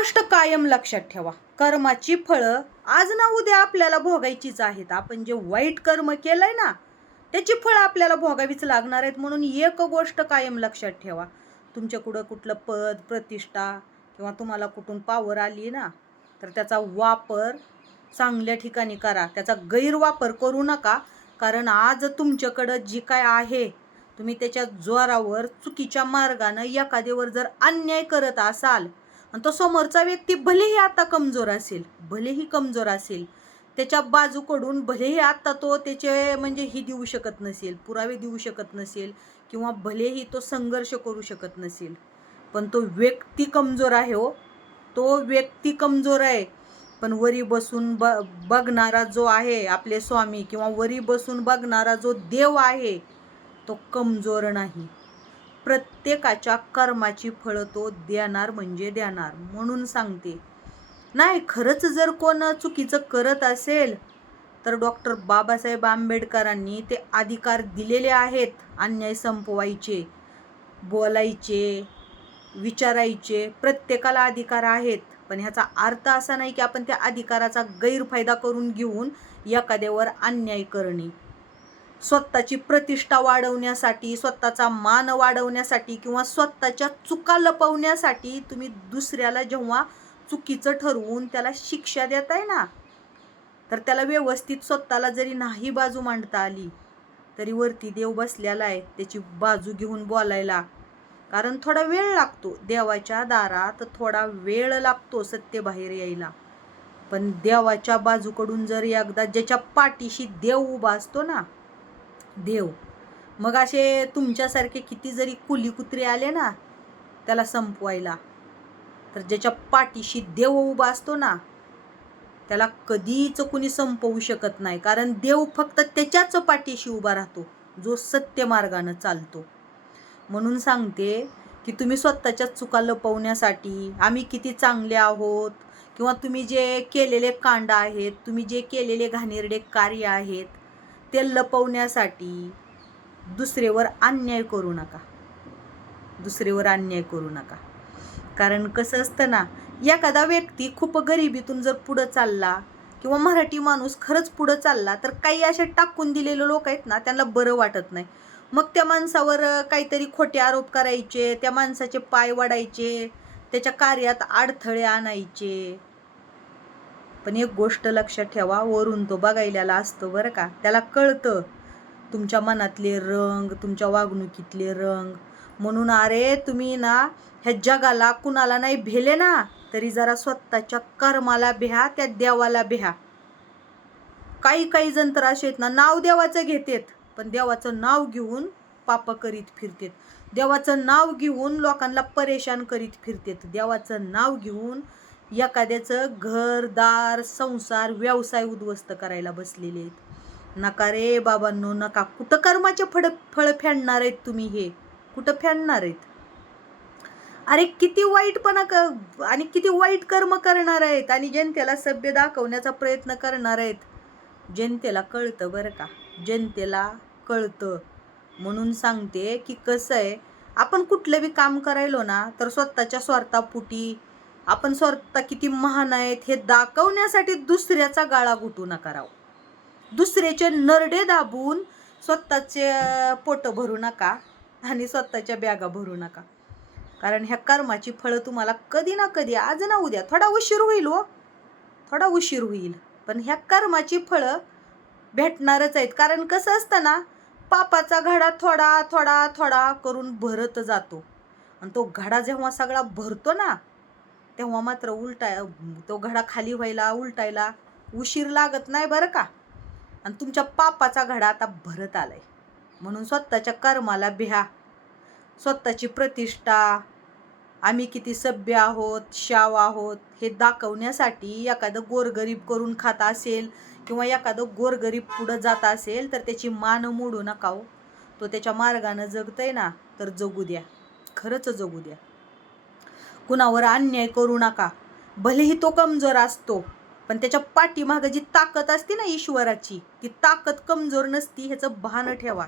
गोष्ट कायम लक्षात ठेवा. कर्माची फळं आज ना उद्या आपल्याला भोगायचीच आहेत. आपण जे वाईट कर्म केलंय ना त्याची फळं आपल्याला भोगावीच लागणार आहेत म्हणून एक गोष्ट कायम लक्षात ठेवा. तुमच्याकडं कुठलं पद प्रतिष्ठा किंवा तुम्हाला कुठून पावर आली ना तर त्याचा वापर चांगल्या ठिकाणी करा. त्याचा गैरवापर करू नका. कारण आज तुमच्याकडं जी काय आहे तुम्ही त्याच्या जोरावर चुकीच्या मार्गानं एखाद्यावर जर अन्याय करत असाल आणि तो समोरचा व्यक्ती भलेही आता कमजोर असेल भलेही कमजोर असेल त्याच्या बाजूकडून भलेही आता तो त्याचे म्हणजे ही देऊ शकत नसेल पुरावे देऊ शकत नसेल किंवा भलेही तो संघर्ष करू शकत नसेल. पण तो व्यक्ती कमजोर आहे हो. तो व्यक्ती कमजोर आहे. पण वरी बसून ब बघणारा जो आहे आपले स्वामी किंवा वरी बसून बघणारा जो देव आहे तो कमजोर नाही. प्रत्येकाच्या कर्माची फळं तो देणार म्हणजे देणार म्हणून सांगते. नाही खरंच जर कोण चुकीचं करत असेल तर डॉक्टर बाबासाहेब आंबेडकरांनी ते अधिकार दिलेले आहेत अन्याय संपवायचे बोलायचे विचारायचे प्रत्येकाला अधिकार आहेत. पण ह्याचा अर्थ असा नाही की आपण त्या अधिकाराचा गैरफायदा करून घेऊन एखाद्यावर अन्याय करणे. स्वतःची प्रतिष्ठा वाढवण्यासाठी स्वतःचा मान वाढवण्यासाठी किंवा स्वतःच्या चुका लपवण्यासाठी तुम्ही दुसऱ्याला जेव्हा चुकीचं ठरवून त्याला शिक्षा देताय ना तर त्याला व्यवस्थित स्वतःला जरी नाही बाजू मांडता आली तरी वरती देव बसलेला आहे त्याची बाजू घेऊन बोलायला. कारण थोडा वेळ लागतो देवाच्या दारात थोडा वेळ लागतो सत्य बाहेर यायला. पण देवाच्या बाजूकडून जर एकदा ज्याच्या पाठीशी देव उभा असतो ना देव. मग असे तुमच्यासारखे किती जरी कुली कुत्रे आले ना त्याला संपवायला तर ज्याच्या पाठीशी देव उभा असतो ना त्याला कधीच कुणी संपवू शकत नाही. कारण देव फक्त त्याच्याच पाठीशी उभा राहतो जो सत्य मार्गानं चालतो. म्हणून सांगते की तुम्ही स्वतःच्या चुका लपवण्यासाठी आम्ही किती चांगले आहोत किंवा तुम्ही जे केलेले कांड आहेत तुम्ही जे केलेले घाणेरडे कार्य आहेत ते लपवण्यासाठी दुसरेवर अन्याय करू नका. दुसरेवर अन्याय करू नका. कारण कसं असतं ना एखादा व्यक्ती खूप गरिबीतून जर पुढं चालला किंवा मराठी माणूस खरंच पुढं चालला तर काही असे टाकून दिलेले लोक आहेत ना त्यांना बरं वाटत नाही. मग त्या माणसावर काहीतरी खोटे आरोप करायचे त्या माणसाचे पाय वाढायचे त्याच्या कार्यात अडथळे आणायचे. पण एक गोष्ट लक्षात ठेवा वरून तो बघायला असतो बरं का. त्याला कळतं तुमच्या मनातले रंग तुमच्या वागणुकीतले रंग. म्हणून अरे तुम्ही ना ह्या जगाला कुणाला नाही भेले ना तरी जरा स्वतःच्या कर्माला भ्या त्या देवाला भ्या. काही काही जण तर असे आहेत ना नाव देवाचं घेतेत पण देवाचं नाव घेऊन पाप करीत फिरतेत. देवाचं नाव घेऊन लोकांना परेशान करीत फिरतेत. देवाचं नाव घेऊन एखाद्याचं घरदार संसार व्यवसाय उद्ध्वस्त करायला बसलेले आहेत. नका रे बाबांनो नका. कुठं कर्माचे फड फळ फेडणार आहेत तुम्ही हे? कुठं फेडणार आहेत? अरे किती वाईटपणा क आणि किती वाईट कर्म करणार आहेत आणि जनतेला सभ्य दाखवण्याचा प्रयत्न करणार आहेत. जनतेला कळतं बरं का? जनतेला कळतं. म्हणून सांगते की कसं आहे आपण कुठलं बी काम करायलो ना तर स्वतःच्या स्वार्थापुटी आपण स्वतः किती महान आहेत हे दाखवण्यासाठी दुसऱ्याचा गाळा घुटू नका दुसऱ्याचे नरडे दाबून स्वतःचे पोट भरू नका आणि स्वतःच्या बॅगा भरू नका. कारण ह्या कर्माची फळं तुम्हाला कधी ना कधी आज ना उद्या थोडा उशीर होईल हो. थोडा उशीर होईल. पण ह्या कर्माची फळं भेटणारच आहेत. कारण कसं असतं ना पापाचा घडा थोडा थोडा थोडा करून भरत जातो. आणि तो घडा जेव्हा सगळा भरतो ना तेव्हा मात्र उलटा तो घडा खाली व्हायला उलटायला उशीर लागत नाही बरं का? आणि तुमच्या पापाचा घडा आता भरत आलाय. म्हणून स्वतःच्या कर्माला भ्या स्वतःची प्रतिष्ठा. आम्ही किती सभ्य आहोत शाव आहोत हे दाखवण्यासाठी एखादं गोरगरीब करून खात असेल किंवा एखादं गोरगरीब पुढं जात असेल तर त्याची मान मोडू नका हो. तो त्याच्या मार्गानं जगतंय ना तर जगू द्या. खरंच जगू द्या. कुणावर अन्याय करू नका. भलेही तो कमजोर असतो पण त्याच्या पाठीमागं जी ताकद असते ना ईश्वराची ती ताकद कमजोर नसती ह्याचं भान ठेवा.